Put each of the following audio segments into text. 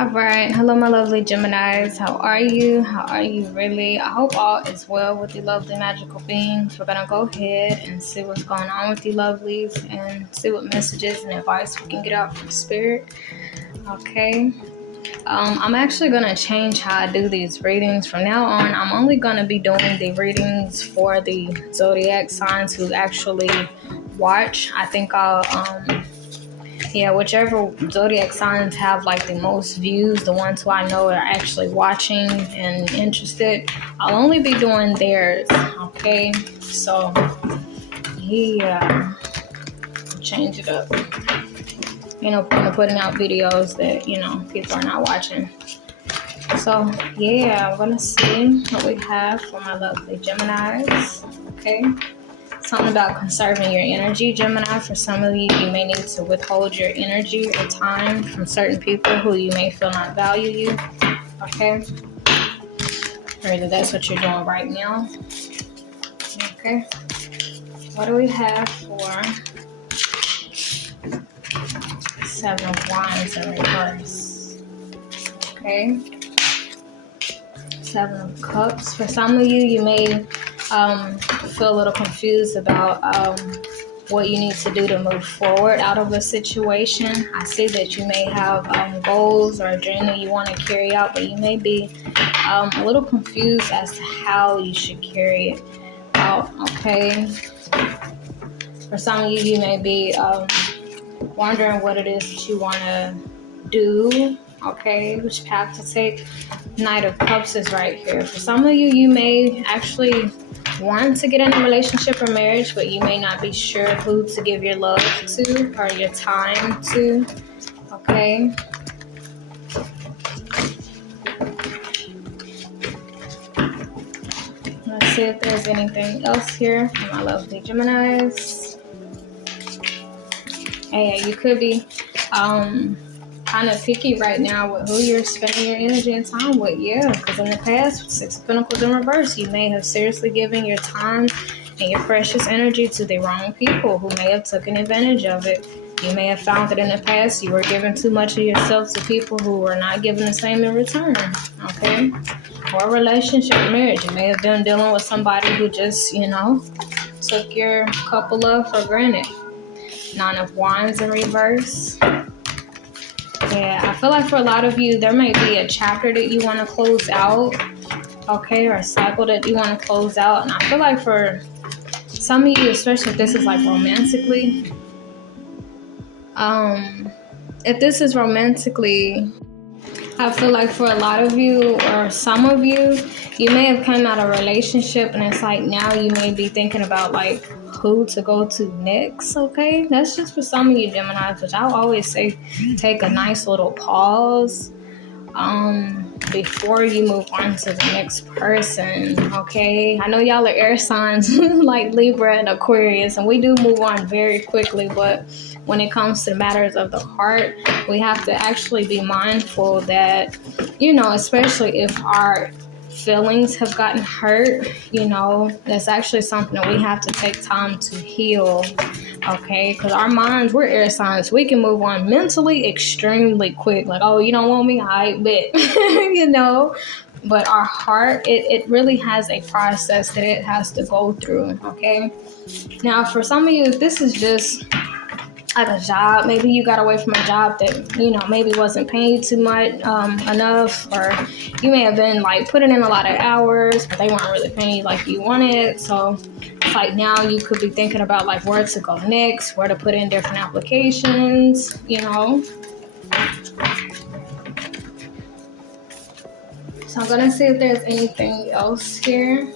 All right. Hello, my lovely Geminis. How are you? How are you really? I hope all is well with you lovely magical beings. We're going to go ahead and see what's going on with you lovelies and see what messages and advice we can get out from spirit. Okay. I'm actually going to change how I do these readings. From now on, I'm only going to be doing the readings for the zodiac signs who actually watch. I think whichever zodiac signs have like the most views, the ones who I know are actually watching and interested, I'll only be doing theirs. Okay, so change it up. Putting out videos that people are not watching. So I'm gonna see what we have for my lovely Geminis. Okay. Something about conserving your energy, Gemini. For some of you, you may need to withhold your energy or time from certain people who you may feel not value you. Okay? Or either that's what you're doing right now. Okay? What do we have for Seven of Wands in reverse? Okay? Seven of Cups. For some of you, you may feel a little confused about what you need to do to move forward out of a situation. I see that you may have goals or a dream that you want to carry out, but you may be a little confused as to how you should carry it out. Okay. For some of you, you may be wondering what it is that you want to do. Okay, which path to take. Knight of Cups is right here. For some of you, you may actually want to get in a relationship or marriage, but you may not be sure who to give your love to or your time to. Okay. Let's see if there's anything else here for my lovely Geminis. Hey, you could be kind of picky right now with who you're spending your energy and time with. Because in the past, with Six of Pentacles in reverse, you may have seriously given your time and your precious energy to the wrong people who may have taken advantage of it. You may have found that in the past you were giving too much of yourself to people who were not giving the same in return. Okay? Or a relationship or marriage. You may have been dealing with somebody who just, took your couple love for granted. Nine of Wands in reverse. Yeah, I feel like for a lot of you, there may be a chapter that you want to close out, okay, or a cycle that you want to close out. And I feel like for some of you, especially if this is like romantically, if this is romantically, I feel like for a lot of you or some of you, you may have come out of a relationship and it's like now you may be thinking about like who to go to next. Okay, that's just for some of you Geminis, which I'll always say take a nice little pause before you move on to the next person. Okay, I know y'all are air signs like Libra and Aquarius, and we do move on very quickly, but when it comes to matters of the heart, we have to actually be mindful that, especially if our feelings have gotten hurt, that's actually something that we have to take time to heal. Okay, because our minds, we're air signs, we can move on mentally extremely quick, like, oh, you don't want me, I bet. But our heart, it really has a process that it has to go through. Okay, now for some of you, if this is just like a job, maybe you got away from a job that maybe wasn't paying you too much enough, or you may have been like putting in a lot of hours but they weren't really paying you like you wanted. So it's like now you could be thinking about like where to go next, where to put in different applications. So I'm gonna see if there's anything else here.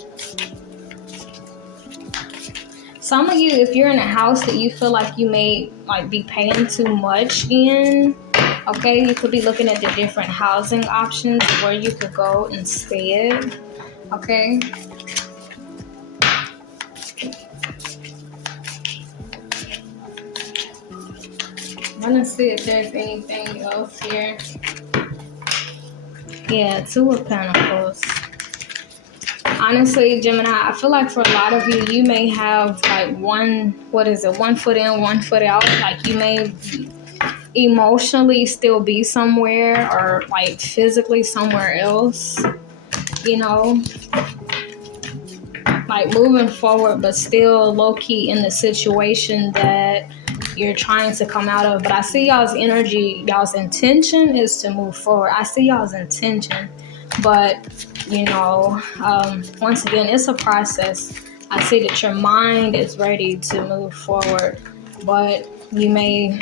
Some of you, if you're in a house that you feel like you may like be paying too much in, okay, you could be looking at the different housing options where you could go instead. Okay. I'm gonna see if there's anything else here. Yeah, Two of Pentacles. Honestly, Gemini, I feel like for a lot of you, you may have like one foot in, 1 foot out. Like you may emotionally still be somewhere, or like physically somewhere else, you know, like moving forward, but still low-key in the situation that you're trying to come out of. But I see y'all's energy, y'all's intention is to move forward. I see y'all's intention, but you know, once again, it's a process. I see that your mind is ready to move forward, but you may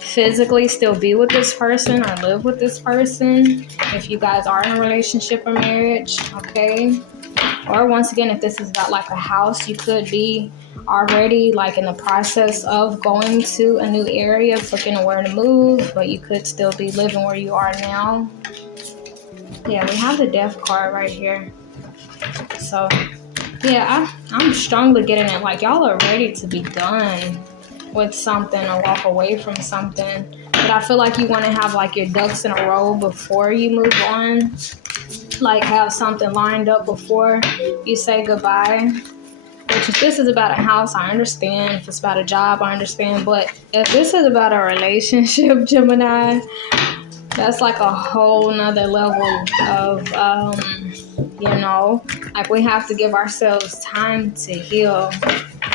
physically still be with this person or live with this person if you guys are in a relationship or marriage, okay? Or once again, if this is about like a house, you could be already like in the process of going to a new area, looking at where to move, but you could still be living where you are now. Yeah, we have the Death card right here. So yeah, I'm strongly getting it like y'all are ready to be done with something or walk away from something. But I feel like you want to have like your ducks in a row before you move on. Like have something lined up before you say goodbye. Which if this is about a house, I understand. If it's about a job, I understand. But if this is about a relationship, Gemini, that's like a whole nother level of, you know, like we have to give ourselves time to heal,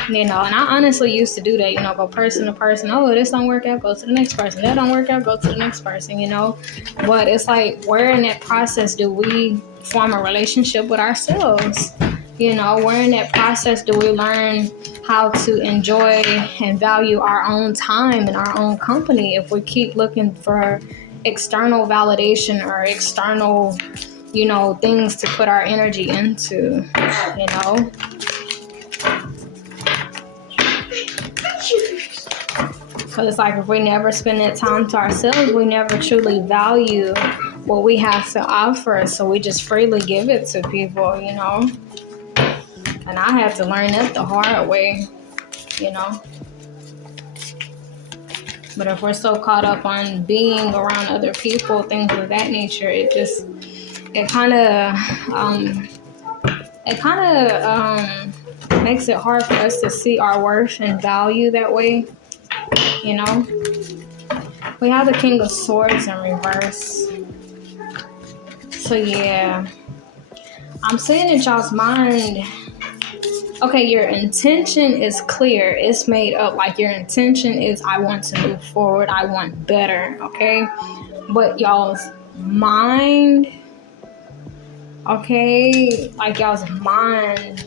you know. And I honestly used to do that, you know, go person to person. Oh, this don't work out, go to the next person. That don't work out, go to the next person, you know. But it's like, where in that process do we form a relationship with ourselves? You know, where in that process do we learn how to enjoy and value our own time and our own company if we keep looking for external validation or external, you know, things to put our energy into, you know? Because it's like if we never spend that time to ourselves, we never truly value what we have to offer. So we just freely give it to people, you know? And I had to learn that the hard way, you know? But if we're so caught up on being around other people, things of that nature, it kind of makes it hard for us to see our worth and value that way, you know? We have the King of Swords in reverse. So yeah, I'm saying that y'all's mind, okay, your intention is clear. It's made up. Like your intention is, I want to move forward. I want better, okay? But y'all's mind, okay, like y'all's mind,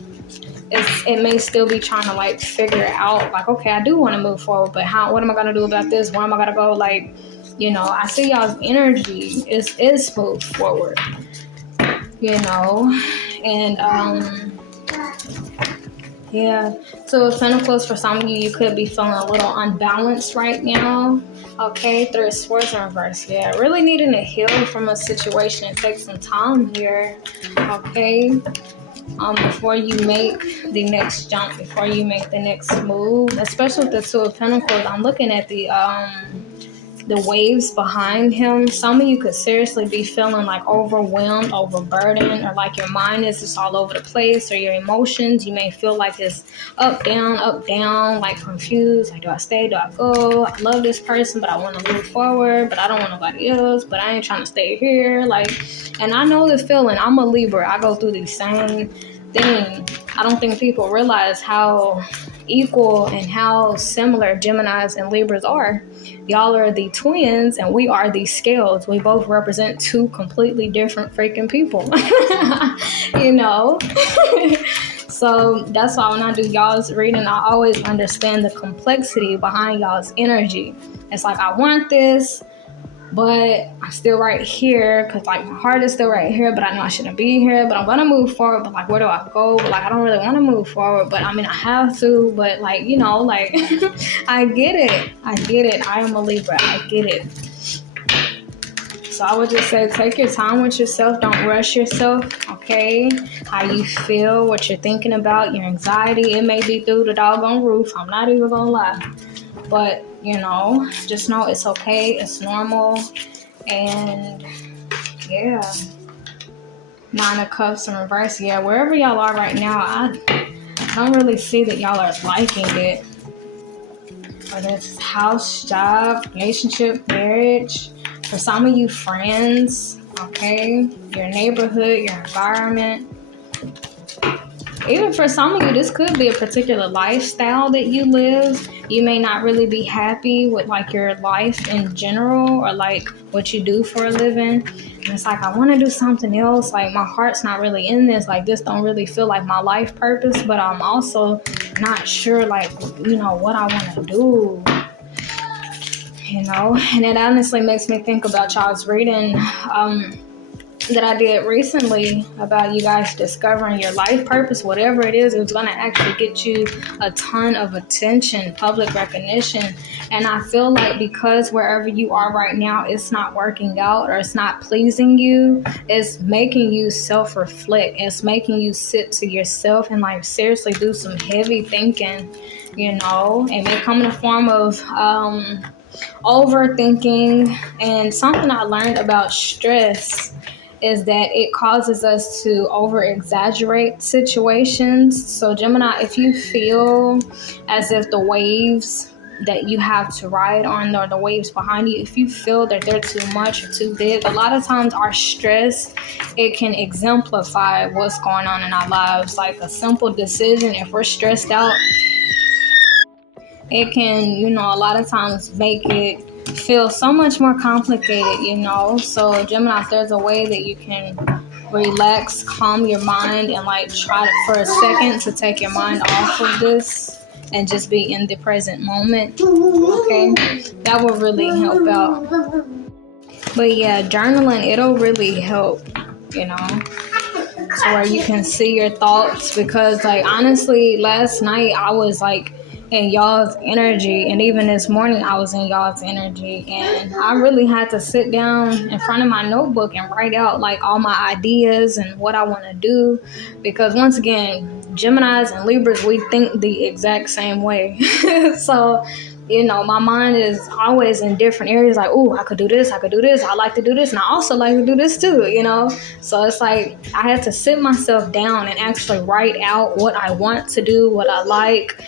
it may still be trying to like figure out, like, okay, I do want to move forward, but what am I going to do about this? Where am I going to go? Like, you know, I see y'all's energy is move forward, you know, and, yeah, so with Pentacles, for some of you, you could be feeling a little unbalanced right now. Okay, Three of Swords in reverse. Yeah, really needing to heal from a situation. It takes some time here. Okay, before you make the next jump, before you make the next move, especially with the Two of Pentacles, I'm looking at the waves behind him. Some of you could seriously be feeling like overwhelmed, overburdened, or like your mind is just all over the place, or your emotions, you may feel like it's up, down, like confused. Like, do I stay? Do I go? I love this person, but I want to move forward, but I don't want nobody else, but I ain't trying to stay here. Like, and I know the feeling. I'm a Libra. I go through the same thing. I don't think people realize how equal and how similar Geminis and Libras are. Y'all are the twins and we are the scales. We both represent two completely different freaking people. You know? So that's why when I do y'all's reading, I always understand the complexity behind y'all's energy. It's like, I want this, but I'm still right here because like my heart is still right here, but I know I shouldn't be here, but I'm gonna move forward. But like, where do I go? But like, I don't really want to move forward, but I mean, I have to, but like, you know, like I get it. I am a Libra. I get it. So I would just say, take your time with yourself. Don't rush yourself, okay? How you feel, what you're thinking about, your anxiety, it may be through the doggone roof. I'm not even gonna lie. But, you know, just know it's okay. It's normal. And, yeah. Nine of Cups in reverse. Yeah, wherever y'all are right now, I don't really see that y'all are liking it. whether it's house, job, relationship, marriage. For some of you, friends, okay, your neighborhood, your environment. Even for some of you, this could be a particular lifestyle that you live. You may not really be happy with like your life in general or like what you do for a living. And it's like, I want to do something else. Like my heart's not really in this. Like this don't really feel like my life purpose, but I'm also not sure like, what I want to do. And it honestly makes me think about y'all's reading that I did recently about you guys discovering your life purpose, whatever it is. It's going to actually get you a ton of attention, public recognition. And I feel like because wherever you are right now, it's not working out or it's not pleasing you, it's making you self-reflect. It's making you sit to yourself and like seriously do some heavy thinking, It may come in the form of overthinking. And something I learned about stress is that it causes us to over exaggerate situations. So Gemini, if you feel as if the waves that you have to ride on or the waves behind you, if you feel that they're too much or too big, a lot of times our stress, it can exemplify what's going on in our lives. Like a simple decision, if we're stressed out, it can, a lot of times make it feel so much more complicated, So Gemini, if there's a way that you can relax, calm your mind, and like try for a second to take your mind off of this and just be in the present moment, okay, that will really help out. But yeah, journaling, it'll really help, so where you can see your thoughts, because like honestly, last night I was like in y'all's energy, and even this morning I was in y'all's energy, and I really had to sit down in front of my notebook and write out like all my ideas and what I want to do, because once again, Geminis and Libras, we think the exact same way. So my mind is always in different areas, like, oh, I could do this, I like to do this, and I also like to do this too, So it's like I had to sit myself down and actually write out what I want to do, what I like,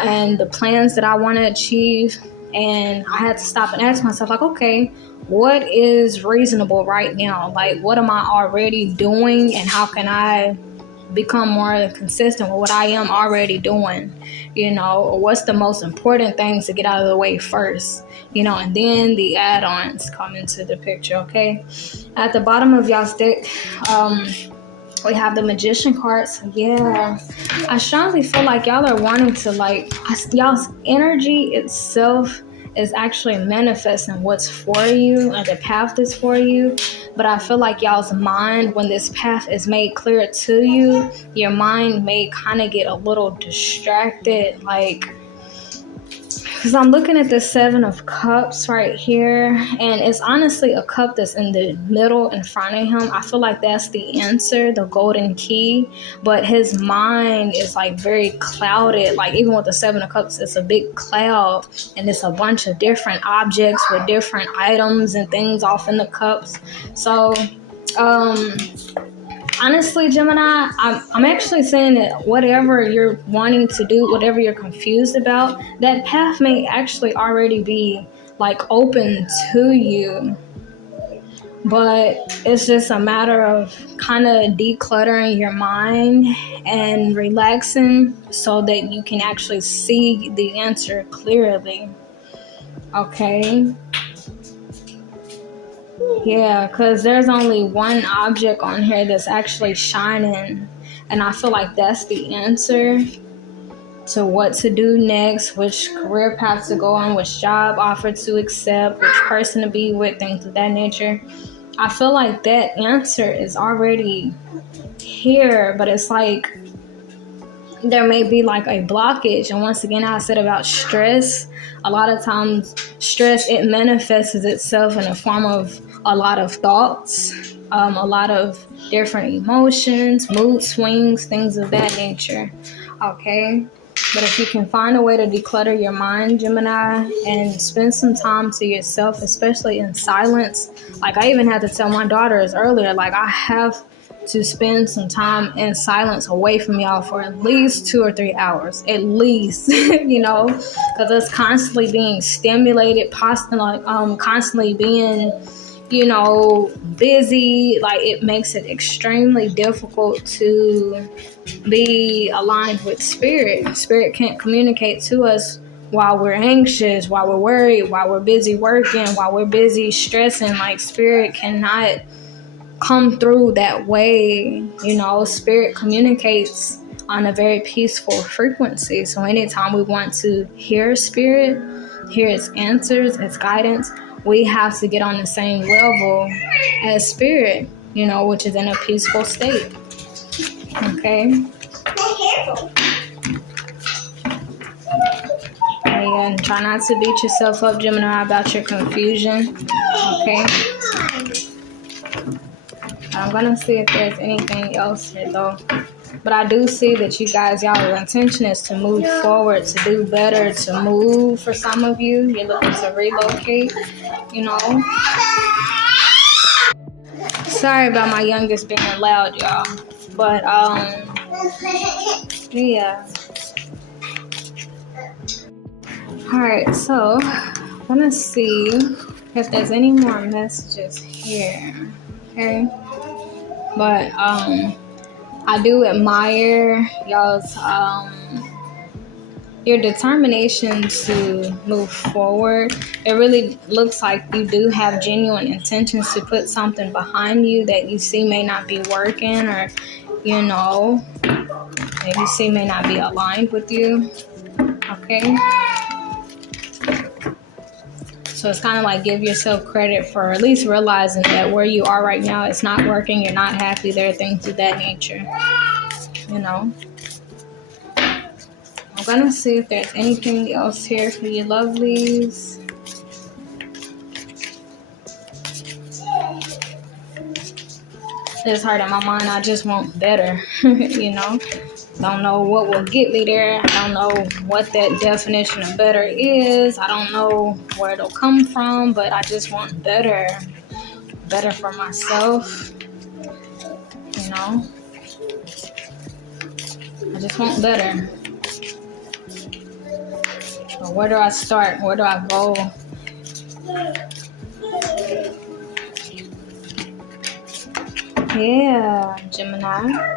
and the plans that I want to achieve. And I had to stop and ask myself, like, okay, what is reasonable right now? Like, what am I already doing, and how can I become more consistent with what I am already doing? What's the most important things to get out of the way first, and then the add-ons come into the picture. Okay, at the bottom of y'all's deck, we have the Magician cards. Yeah, I strongly feel like y'all are wanting to, like, y'all's energy itself is actually manifesting what's for you and the path that's for you. But I feel like y'all's mind, when this path is made clear to you, your mind may kind of get a little distracted, like, because I'm looking at the 7 of Cups right here, and it's honestly a cup that's in the middle in front of him. I feel like that's the answer, the golden key, but his mind is like very clouded. Like even with the 7 of Cups, it's a big cloud, and it's a bunch of different objects with different items and things off in the cups. So honestly, Gemini, I'm actually saying that whatever you're wanting to do, whatever you're confused about, that path may actually already be like open to you. But it's just a matter of kind of decluttering your mind and relaxing so that you can actually see the answer clearly. Okay? Yeah, because there's only one object on here that's actually shining, and I feel like that's the answer to what to do next, which career path to go on, which job offer to accept, which person to be with, things of that nature. I feel like that answer is already here, but it's like there may be like a blockage. And once again, I said about stress, a lot of times stress, it manifests itself in the form of a lot of thoughts, a lot of different emotions, mood swings, things of that nature. Okay, but if you can find a way to declutter your mind, Gemini, and spend some time to yourself, especially in silence. Like I even had to tell my daughters earlier, like I have to spend some time in silence away from y'all for at least 2 or 3 hours, at least, because us constantly being stimulated, constantly being, busy, like it makes it extremely difficult to be aligned with spirit. Spirit can't communicate to us while we're anxious, while we're worried, while we're busy working, while we're busy stressing. Like spirit cannot come through that way. Spirit communicates on a very peaceful frequency. So anytime we want to hear spirit, hear its answers, its guidance, we have to get on the same level as spirit, which is in a peaceful state. Okay. And try not to beat yourself up, Gemini, about your confusion. Okay. I'm gonna see if there's anything else here though. But I do see that y'all intention is to move forward, to do better, to move. For some of you, you're looking to relocate, Sorry about my youngest being loud, y'all. But yeah. Alright, so I'm gonna see if there's any more messages here. Okay. But I do admire y'all's your determination to move forward. It really looks like you do have genuine intentions to put something behind you that you see may not be working, or that you see may not be aligned with you. Okay. So it's kind of like give yourself credit for at least realizing that where you are right now, it's not working, you're not happy, there are things of that nature. I'm gonna see if there's anything else here for you lovelies. It's hard in my mind. I just want better, Don't know what will get me there. I don't know what that definition of better is. I don't know where it'll come from, but I just want better. Better for myself, I just want better. But where do I start? Where do I go? Yeah, Gemini.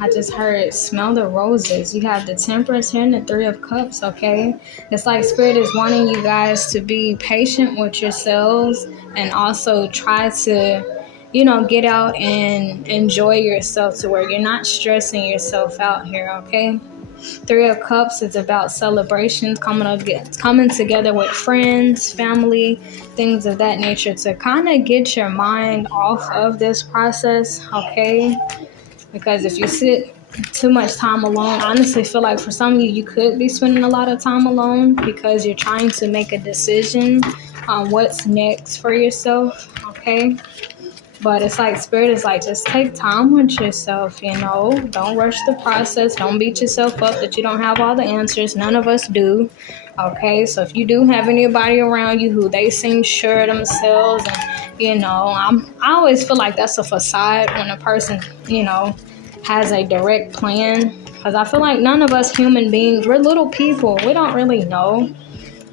I just heard smell the roses. You have the Temperance here and the Three of Cups, okay? It's like Spirit is wanting you guys to be patient with yourselves and also try to, get out and enjoy yourself to where you're not stressing yourself out here, okay? Three of Cups is about celebrations, coming together with friends, family, things of that nature to kind of get your mind off of this process, okay? Because if you sit too much time alone, I honestly feel like for some of you, you could be spending a lot of time alone because you're trying to make a decision on what's next for yourself, okay? But it's like Spirit is like, just take time with yourself, Don't rush the process. Don't beat yourself up that you don't have all the answers. None of us do, okay? So if you do have anybody around you who they seem sure of themselves and, I always feel like that's a facade when a person, has a direct plan. Because I feel like none of us human beings, we're little people. We don't really know,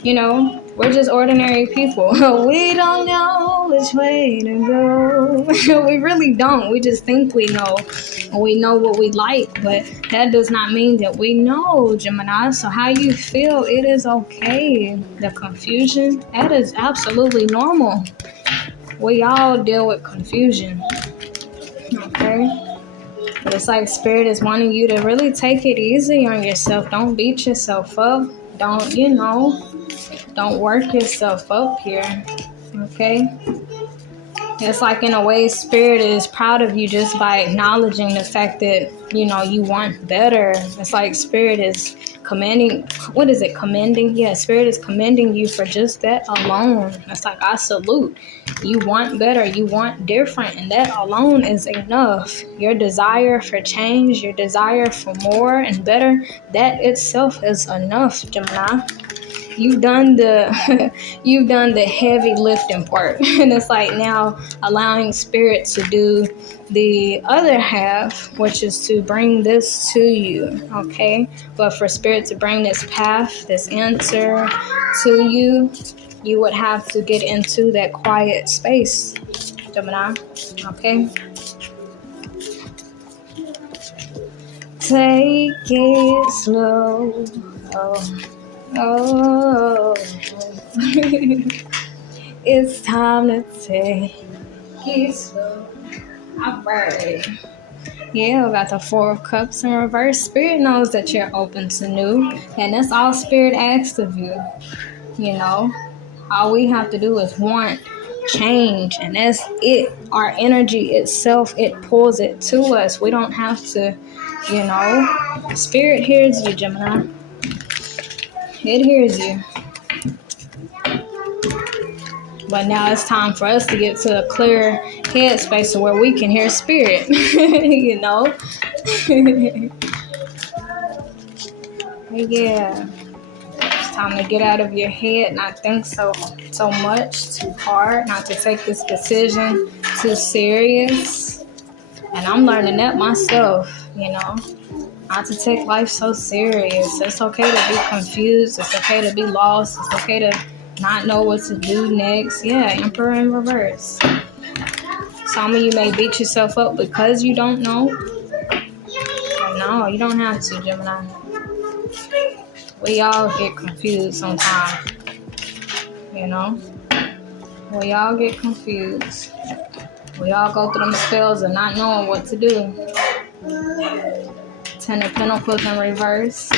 We're just ordinary people. We don't know which way to go. We really don't. We just think we know. We know what we like, but that does not mean that we know, Gemini. So how you feel, it is okay. The confusion, that is absolutely normal. We all deal with confusion. Okay? But it's like Spirit is wanting you to really take it easy on yourself. Don't beat yourself up. Don't work yourself up here, okay? It's like in a way Spirit is proud of you just by acknowledging the fact that, you want better. It's like Spirit is commending, Yeah, Spirit is commending you for just that alone. It's like, I salute. You want better, you want different, and that alone is enough. Your desire for change, your desire for more and better, that itself is enough, Gemini. you've done the you've done the heavy lifting part. And it's like now allowing spirit to do the other half, which is to bring this to you. Okay, but for spirit to bring this path, this answer to you, you would have to get into that quiet space, Gemini. Okay, take it slow. Oh, it's time to take it slow. All right. Yeah, we got the Four of Cups in reverse. Spirit knows that you're open to new, and that's all Spirit asks of you. You know, all we have to do is want change, and that's it. Our energy itself, it pulls it to us. We don't have to, you know. Spirit hears you, Gemini. It hears you. But now it's time for us to get to a clear headspace where we can hear spirit, you know? Yeah. It's time to get out of your head, not think so much, too hard, not to take this decision too serious. And I'm learning that myself, you know? Not to take life so serious. It's okay to be confused. It's okay to be lost. It's okay to not know what to do next. Yeah, Emperor in reverse. Some of you may beat yourself up because you don't know. But no, you don't have to, Gemini. We all get confused sometimes. You know? We all get confused. We all go through them spells of not knowing what to do. Ten of Pentacles in reverse.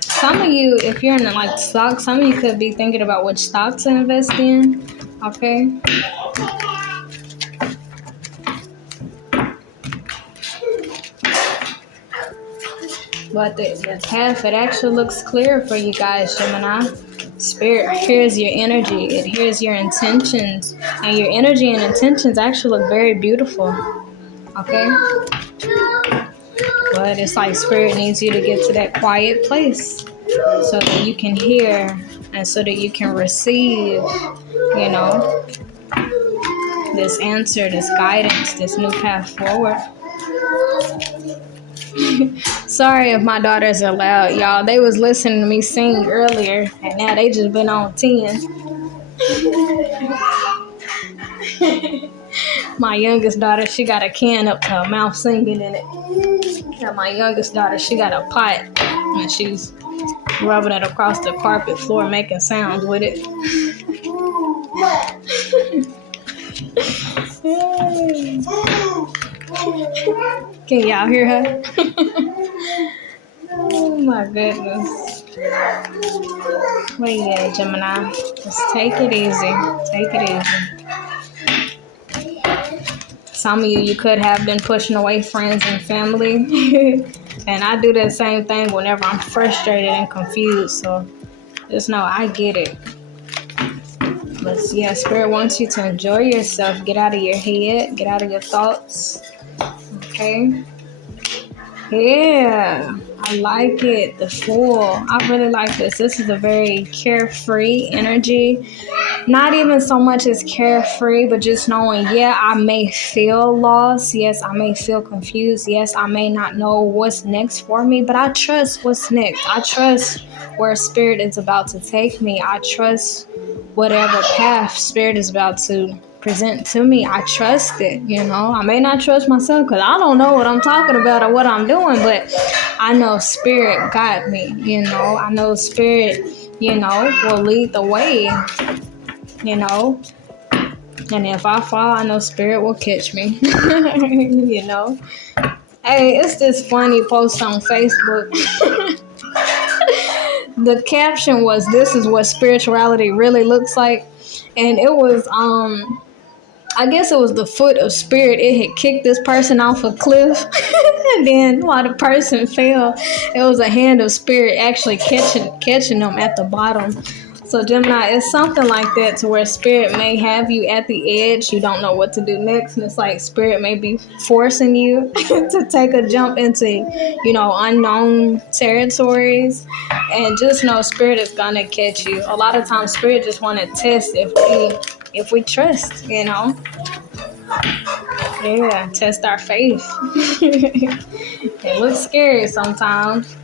Some of you, if you're in like stocks, some of you could be thinking about which stock to invest in. Okay. But the path, it actually looks clear for you guys, Gemini. Spirit hears your energy. It hears your intentions. And your energy and intentions actually look very beautiful. Okay? But it's like Spirit needs you to get to that quiet place so that you can hear and so that you can receive, you know, this answer, this guidance, this new path forward. Sorry if my daughters are loud, y'all. They was listening to me sing earlier, and now they just been on 10. My youngest daughter, she got a can up to her mouth singing in it. And my youngest daughter, she got a pot, and she's rubbing it across the carpet floor, making sounds with it. Can y'all hear her? Oh my goodness. But yeah, Gemini, just take it easy. Take it easy. Some of you could have been pushing away friends and family. And I do that same thing whenever I'm frustrated and confused. So just know I get it. But yeah, Spirit wants you to enjoy yourself. Get out of your head. Get out of your thoughts. Okay? Yeah, I like it. The Fool. I really like this. This is a very carefree energy. Not even so much as carefree, but just knowing, yeah, I may feel lost. Yes, I may feel confused. Yes, I may not know what's next for me, but I trust what's next. I trust where Spirit is about to take me. I trust whatever path Spirit is about to present to me. I trust it, you know. I may not trust myself because I don't know what I'm talking about or what I'm doing, but I know Spirit got me, you know. I know Spirit, you know, will lead the way, you know. And if I fall, I know Spirit will catch me, you know. Hey, it's this funny post on Facebook. The caption was, "This is what spirituality really looks like." And it was, I guess it was the foot of Spirit. It had kicked this person off a cliff. And then while the person fell, it was a hand of Spirit actually catching them at the bottom. So Gemini, it's something like that to where spirit may have you at the edge. You don't know what to do next. And it's like spirit may be forcing you to take a jump into, unknown territories. And just know spirit is going to catch you. A lot of times spirit just want to test if we trust, Yeah, test our faith. It looks scary sometimes.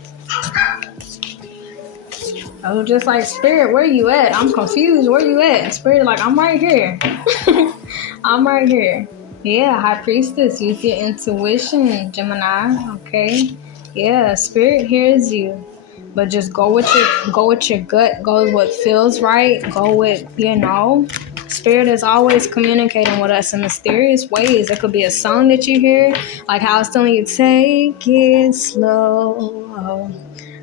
I'm just like, spirit, where you at? I'm confused. Where you at? And spirit, like, I'm right here. I'm right here. Yeah, high priestess, use your intuition, Gemini. Okay. Yeah, spirit hears you. But just go with your gut. Go with what feels right. Go with, Spirit is always communicating with us in mysterious ways. It could be a song that you hear, like how I was telling you, take it slow.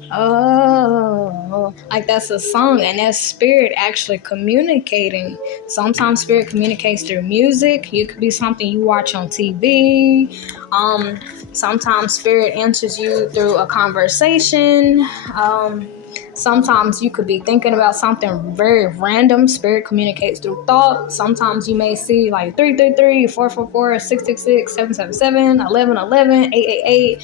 Oh, like that's a song, and that's spirit actually communicating. Sometimes spirit communicates through music. It could be something you watch on TV. Sometimes spirit answers you through a conversation. Sometimes you could be thinking about something very random. Spirit communicates through thought. Sometimes you may see like 333, 444, 666, 777, 1111, 888,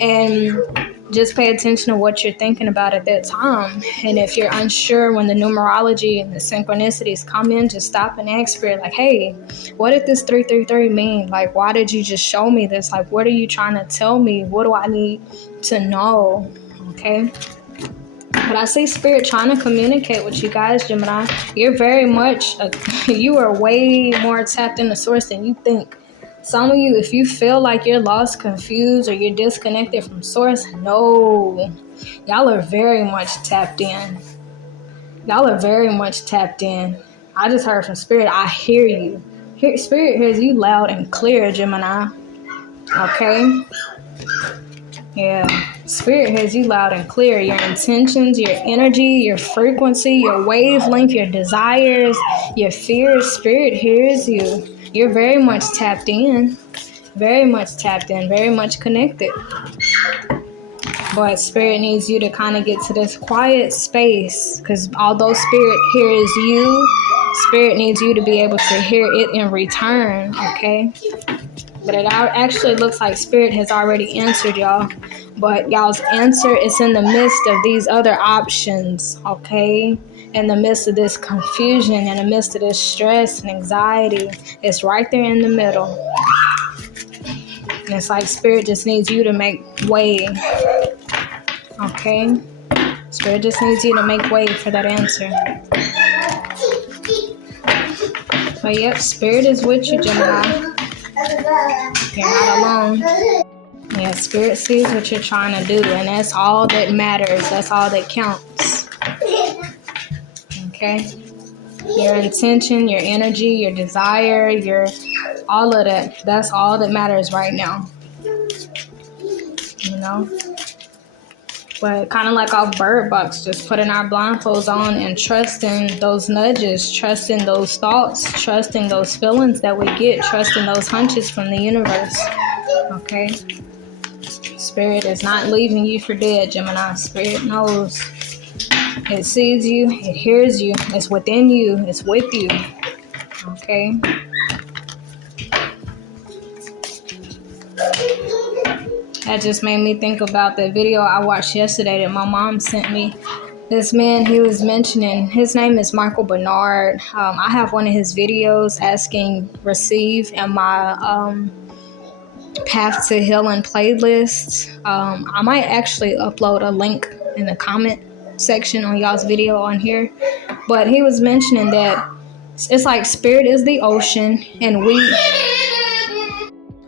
and just pay attention to what you're thinking about at that time. And if you're unsure when the numerology and the synchronicities come in, just stop and ask spirit, like, hey, what did this 333 mean? Like, why did you just show me this? Like, what are you trying to tell me? What do I need to know? Okay. But I see spirit trying to communicate with you guys, Gemini. You're very much, you are way more tapped into source than you think. Some of you, if you feel like you're lost, confused, or you're disconnected from source, no. Y'all are very much tapped in. Y'all are very much tapped in. I just heard from spirit, I hear you. Spirit hears you loud and clear, Gemini. Okay? Yeah. Spirit hears you loud and clear. Your intentions, your energy, your frequency, your wavelength, your desires, your fears, spirit hears you. You're very much tapped in, very much connected. But spirit needs you to kind of get to this quiet space, because although spirit hears you, spirit needs you to be able to hear it in return, okay? But it actually looks like spirit has already answered y'all. But y'all's answer is in the midst of these other options, okay? In the midst of this confusion, in the midst of this stress and anxiety, it's right there in the middle. And it's like spirit just needs you to make way, okay? Spirit just needs you to make way for that answer. But yep, spirit is with you, Gemini. You're not alone. Yeah, spirit sees what you're trying to do, and that's all that matters. That's all that counts. Okay? Your intention, your energy, your desire, all of that. That's all that matters right now. But kind of like our bird box, just putting our blindfolds on and trusting those nudges, trusting those thoughts, trusting those feelings that we get, trusting those hunches from the universe. Okay? Spirit is not leaving you for dead, Gemini. Spirit knows. It sees you. It hears you. It's within you. It's with you. Okay? That just made me think about the video I watched yesterday that my mom sent me. This man, he was mentioning, his name is Michael Bernard. I have one of his videos asking receive in my Path to Healing playlist. I might actually upload a link in the comment section on y'all's video on here. But he was mentioning that it's like spirit is the ocean and we...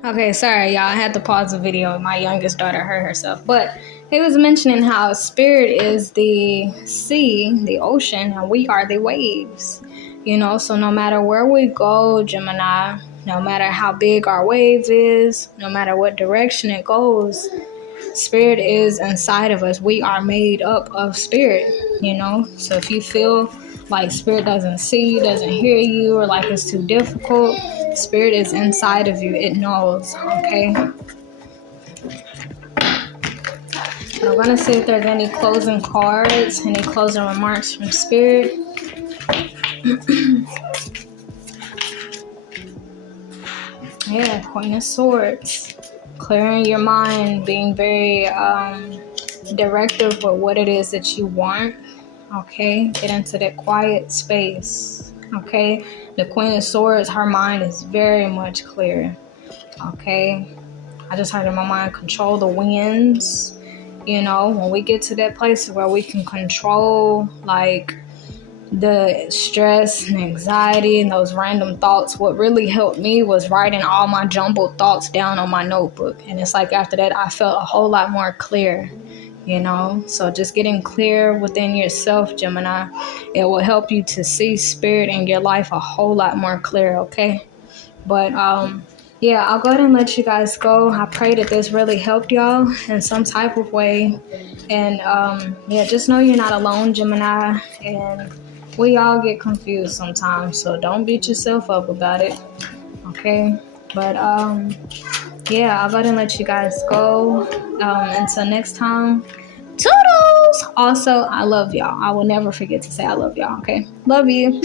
Okay, sorry, y'all. I had to pause the video. My youngest daughter hurt herself. But he was mentioning how spirit is the sea, the ocean, and we are the waves. So no matter where we go, Gemini, no matter how big our wave is, no matter what direction it goes, spirit is inside of us. We are made up of spirit, So if you feel like spirit doesn't see you, doesn't hear you, or like it's too difficult, spirit is inside of you. It knows, okay? I'm going to see if there's any closing cards, any closing remarks from spirit. Yeah, Queen of Swords. Clearing your mind, being very directive with what it is that you want. Okay, get into that quiet space. Okay, the Queen of Swords, her mind is very much clear. Okay, I just heard in my mind, control the winds. You know, when we get to that place where we can control like the stress and anxiety and those random thoughts, what really helped me was writing all my jumbled thoughts down on my notebook. And it's like after that, I felt a whole lot more clear, you know? So just getting clear within yourself, Gemini, it will help you to see spirit in your life a whole lot more clear, okay? But yeah, I'll go ahead and let you guys go. I pray that this really helped y'all in some type of way. And yeah, just know you're not alone, Gemini. And we all get confused sometimes, so don't beat yourself up about it. Okay? But yeah, I'll go ahead and let you guys go. Until next time. Toodles! Also, I love y'all. I will never forget to say I love y'all, okay? Love you.